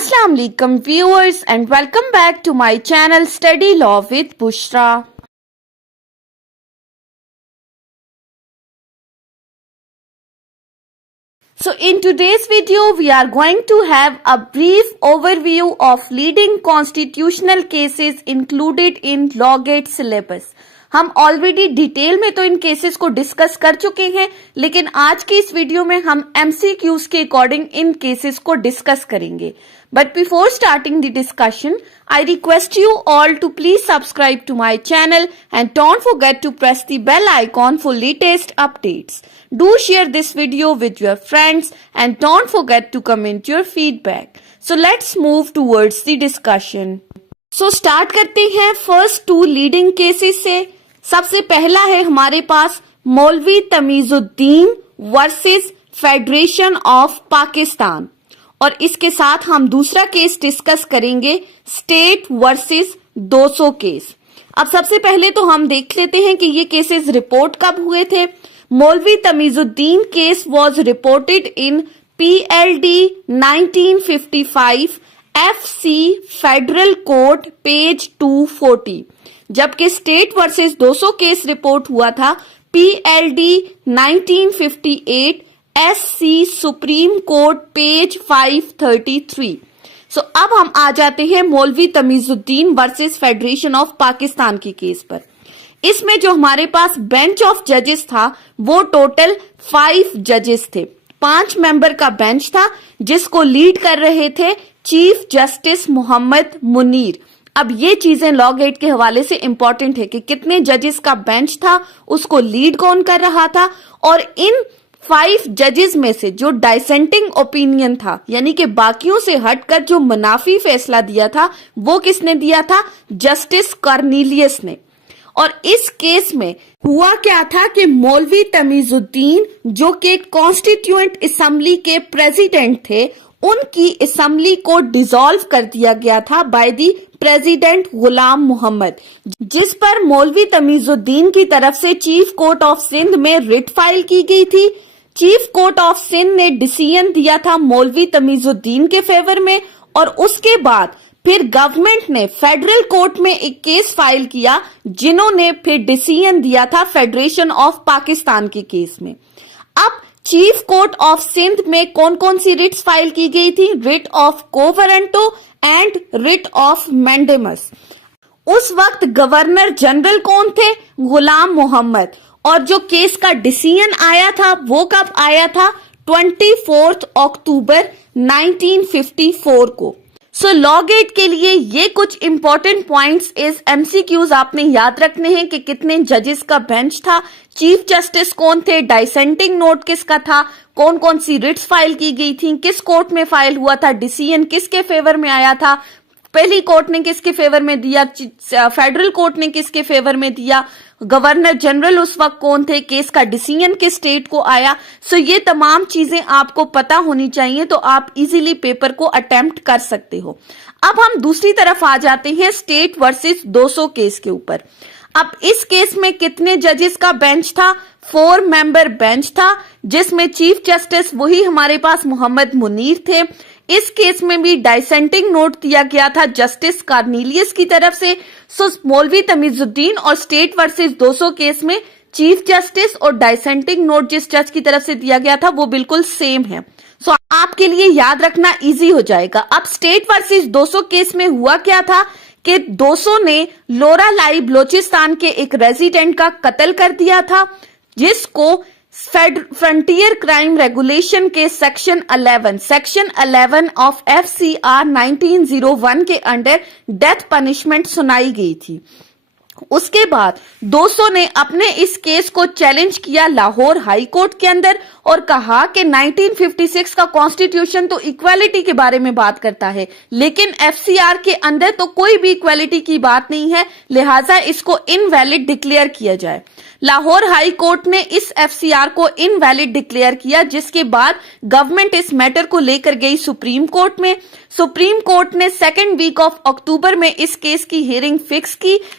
Assalamu alaikum viewers and welcome back to my channel Study Law with Bushra. So in today's video we are going to have a brief overview of leading constitutional cases included in Law Gate syllabus. हम already detail में तो इन cases को discuss कर चुके हैं, लेकिन आज की इस वीडियो में हम MCQs के अकॉर्डिंग इन केसेस को डिस्कस करेंगे. But before starting the discussion, I request you all to please subscribe to my channel and don't forget to press the bell icon for latest updates. Do share this video with your friends and don't forget to comment your feedback. So let's move towards the discussion. So start करते हैं first two leading cases से. सबसे पहला है हमारे पास मौलवी Tamizuddin versus federation of Pakistan, और इसके साथ हम दूसरा केस डिस्कस करेंगे स्टेट वर्सेस 200 केस. अब सबसे पहले तो हम देख लेते हैं कि ये केसेस रिपोर्ट कब हुए थे. मौलवी Tamizuddin case was reported in PLD 1955 FC federal court page 240, जबकि स्टेट वर्सेस 200 केस रिपोर्ट हुआ था PLD 1958 SC supreme court page 533. सो अब हम आ जाते हैं मौलवी Tamizuddin versus federation of Pakistan के केस पर. इसमें जो हमारे पास बेंच ऑफ जजेस था वो टोटल 5 जजेस थे. 5 मेंबर का बेंच था जिसको लीड कर रहे थे चीफ जस्टिस मोहम्मद मुनीर. अब ये चीजें लॉ गेट के हवाले से इंपॉर्टेंट है कि कितने जजेस का बेंच था, उसको लीड कौन कर रहा था, और इन 5 जजेस में से जो डाइसेंटिंग ओपिनियन था, यानी कि बाकियों से हटकर जो मुनाफी फैसला दिया था, वो किसने दिया था? जस्टिस कॉर्नेलियस ने. और इस केस में हुआ क्या था कि मौलवी तमीजुद्दीन जो कि कॉन्स्टिट्यूएंट असेंबली के प्रेसिडेंट थे, उनकी असेंबली को डिसॉल्व कर दिया गया था बाय दी प्रेसिडेंट गुलाम मोहम्मद, जिस पर मौलवी तमीजुद्दीन की तरफ से चीफ कोर्ट ऑफ सिंध में रिट फाइल की गई थी. चीफ कोर्ट ऑफ सिंध ने डिसीजन दिया था मौलवी तमीजुद्दीन के फेवर में, और उसके बाद फिर गवर्नमेंट ने फेडरल कोर्ट में एक केस फाइल किया जिन्होंने फिर डिसीजन दिया था फेडरेशन ऑफ पाकिस्तान के केस में. अब चीफ कोर्ट ऑफ सिंध में कौन कौन सी रिट्स फाइल की गई थी? Writ of quo warranto and writ of mandamus. उस वक्त गवर्नर जनरल कौन थे? गुलाम मोहम्मद. और जो केस का डिसीजन आया था वो कब आया था? 24 अक्टूबर 1954 को. सो लॉ गेट के लिए ये कुछ इंपॉर्टेंट पॉइंट्स इस MCQs आपने याद रखने हैं कि कितने जजेस का बेंच था, चीफ जस्टिस कौन थे, डाइसेंटिंग नोट किसका था, कौन कौन सी रिट्स फाइल की गई थी, किस कोर्ट में फाइल हुआ था, डिसीजन किसके फेवर में आया था, पहली कोर्ट ने किसके फेवर में दिया, फेडरल कोर्ट ने किसके फेवर में दिया, गवर्नर जनरल उस वक्त कौन थे, केस का डिसीजन किस स्टेट को आया. सो ये तमाम चीजें आपको पता होनी चाहिए तो आप इजीली पेपर को अटेम्प्ट कर सकते हो. अब हम दूसरी तरफ आ जाते हैं स्टेट वर्सेस 200 केस के ऊपर. अब इस केस में कितने जजेस का बेंच था? 4 मेंबर बेंच था, जिसमें चीफ जस्टिस वही हमारे पास मोहम्मद मुनीर थे. इस केस में भी डाइसेंटिंग नोट दिया गया था जस्टिस कॉर्नेलियस की तरफ से. सो मौलवी तमीजुद्दीन और स्टेट वर्सेस 200 केस में चीफ जस्टिस और डाइसेंटिंग नोट जिस जज की तरफ से दिया गया था वो बिल्कुल सेम है. सो आपके लिए याद रखना इजी हो जाएगा. अब स्टेट वर्सेस 200 केस में हुआ क्या था कि 200 ने लोरा लाई बलोचिस्तान के एक रेजिडेंट का कत्ल कर दिया था, जिसको फ्रंटियर क्राइम रेगुलेशन के सेक्शन 11 ऑफ FCR 1901 के अंडर डेथ पनिशमेंट सुनाई गई थी. उसके बाद 200 ने अपने इस केस को चैलेंज किया लाहौर हाई कोर्ट के अंदर और कहा कि 1956 का कॉन्स्टिट्यूशन तो इक्वालिटी के बारे में बात करता है, लेकिन FCR के अंदर तो कोई भी इक्वालिटी की बात नहीं है, लिहाजा इसको इनवैलिड डिक्लेयर किया जाए. लाहौर हाई कोर्ट ने इस FCR को इनवैलिड डिक्लेयर किया, जिसके बाद गवर्नमेंट इस मैटर को लेकर गई सुप्रीम कोर्ट में. सुप्रीम कोर्ट ने 2 वीक ऑफ अक्टूबर में इस केस की हियरिंग फिक्स की,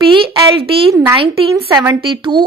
PLD 1972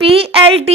PLD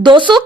200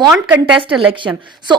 won't contest election.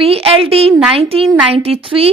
PLD 1993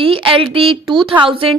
PLD 2000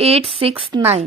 869۔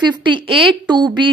58(2)B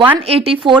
184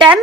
10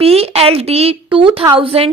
PLD 2000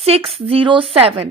607،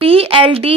PLD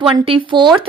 24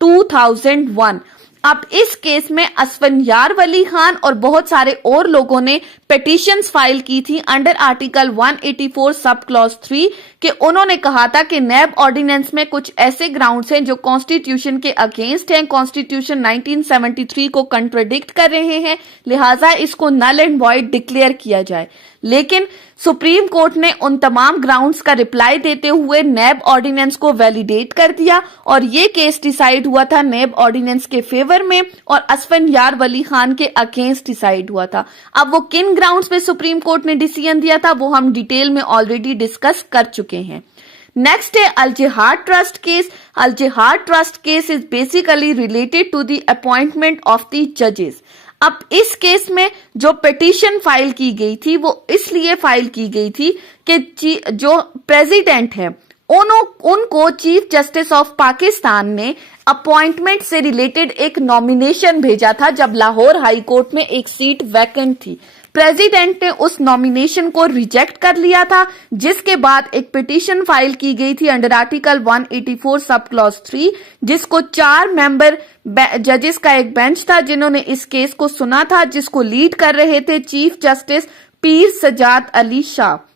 2001۔ अब इस केस में असफंयार वली खान और बहुत सारे और लोगों ने पिटीशंस फाइल की थी अंडर आर्टिकल 184 सब क्लॉज 3 कि उन्होंने कहा था कि नैब ऑर्डिनेंस में कुछ ऐसे ग्राउंड्स हैं जो कॉन्स्टिट्यूशन के अगेंस्ट हैं, कॉन्स्टिट्यूशन 1973 को कंट्राडिक्ट कर रहे हैं, लिहाजा इसको नल एंड वॉइड डिक्लेयर किया जाए। लेकिन सुप्रीम कोर्ट ने उन तमाम ग्राउंड्स का रिप्लाई देते हुए नैब ऑर्डिनेंस को वैलिडेट कर दिया और ये केस डिसाइड हुआ था नैब ऑर्डिनेंस के फेवर में और असफंयार वली खान के अगेंस्ट डिसाइड हुआ था। अब वो किन ग्राउंड्स पे सुप्रीम कोर्ट ने डिसीजन दिया था वो हम डिटेल में ऑलरेडी डिस्कस कर चुके हैं। नेक्स्ट है अल Jehad trust case. Al Jehad trust case is basically related to the appointment of the जजेस। अब इस केस में जो पिटीशन फाइल की गई थी वो इसलिए फाइल की गई थी कि जो प्रेसिडेंट है उनको चीफ जस्टिस ऑफ पाकिस्तान ने अपॉइंटमेंट से रिलेटेड एक नॉमिनेशन भेजा था जब लाहौर हाई कोर्ट में एक सीट वैकेंट थी। प्रेसिडेंट ने उस नॉमिनेशन को रिजेक्ट कर लिया था, जिसके बाद एक पिटीशन फाइल की गई थी अंडर आर्टिकल 184 सब क्लॉज 3, जिसको 4 मेंबर जजेस का एक बेंच था जिन्होंने इस केस को सुना था, जिसको लीड कर रहे थे चीफ जस्टिस पीर सजाद अली शाह।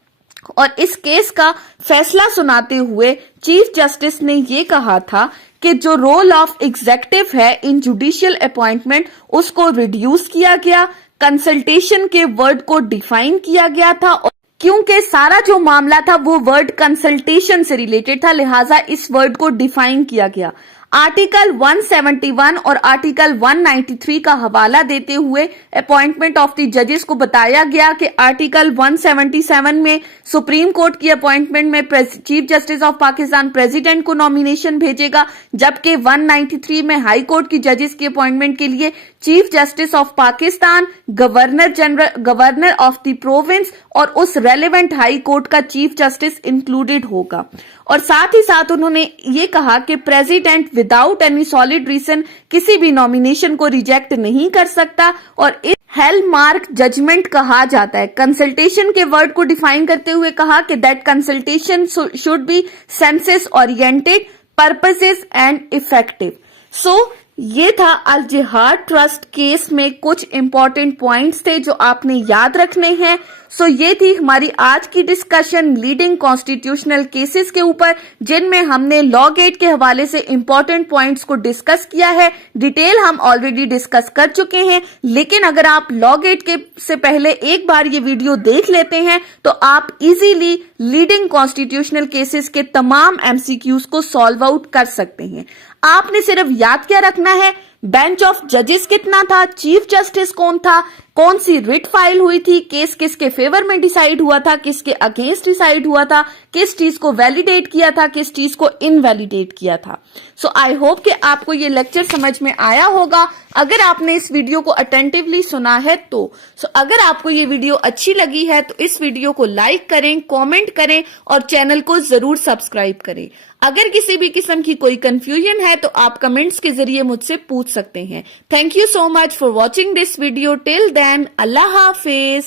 और इस केस का फैसला सुनाते हुए चीफ जस्टिस ने ये कहा था कि जो रोल ऑफ एग्जीक्यूटिव है इन जुडिशियल अपॉइंटमेंट उसको रिड्यूस किया गया, कंसल्टेशन के वर्ड को डिफाइन किया गया था और क्योंकि सारा जो मामला था वो वर्ड कंसल्टेशन से रिलेटेड था, लिहाजा इस वर्ड को डिफाइन किया गया। आर्टिकल 171 और आर्टिकल 193 का हवाला देते हुए अपॉइंटमेंट ऑफ द जजेस को बताया गया कि आर्टिकल 177 में सुप्रीम कोर्ट की अपॉइंटमेंट में chief justice of Pakistan president को नॉमिनेशन भेजेगा, जबकि 193 में हाई कोर्ट की जजेस की अपॉइंटमेंट के लिए chief justice of Pakistan, governor of the province और उस रेलेवेंट हाई कोर्ट का चीफ जस्टिस इंक्लूडेड होगा। और साथ ही साथ उन्होंने ये कहा कि president without any solid reason किसी भी नॉमिनेशन को रिजेक्ट नहीं कर सकता और इस हेलमार्क जजमेंट कहा जाता है। कंसल्टेशन के वर्ड को डिफाइन करते हुए कहा कि that consultation should be census oriented, purposes and effective. So ये था अल जिहाद ट्रस्ट केस में कुछ इंपॉर्टेंट पॉइंट्स थे जो आपने याद रखने हैं। सो ये थी हमारी आज की डिस्कशन लीडिंग कॉन्स्टिट्यूशनल केसेस के ऊपर, जिनमें हमने लॉ गेट के हवाले से इंपॉर्टेंट पॉइंट्स को डिस्कस किया है। डिटेल हम ऑलरेडी डिस्कस कर चुके हैं, लेकिन अगर आप लॉ गेट के से पहले एक बार ये वीडियो देख लेते हैं तो आप इजीली लीडिंग कॉन्स्टिट्यूशनल केसेस के तमाम एमसीक्यूज को सॉल्व आउट कर सकते हैं। आपने सिर्फ याद क्या रखना है, बेंच ऑफ जजेस कितना था, चीफ जस्टिस कौन था, कौन सी रिट फाइल हुई थी, केस किसके फेवर में डिसाइड हुआ था, किसके अगेंस्ट डिसाइड हुआ था, किस चीज को वैलिडेट किया था, किस चीज को इनवैलिडेट किया था। सो आई होप कि आपको ये लेक्चर समझ में आया होगा अगर आपने इस वीडियो को अटेंटिवली सुना है तो। अगर आपको ये वीडियो अच्छी लगी है तो इस वीडियो को लाइक करें, कमेंट करें और चैनल को जरूर सब्सक्राइब करें। अगर किसी भी किस्म की कोई कंफ्यूजन है तो आप कमेंट्स के जरिए मुझसे पूछ सकते हैं। Thank you so much for watching this video. Till then, अल्लाह हाफिज।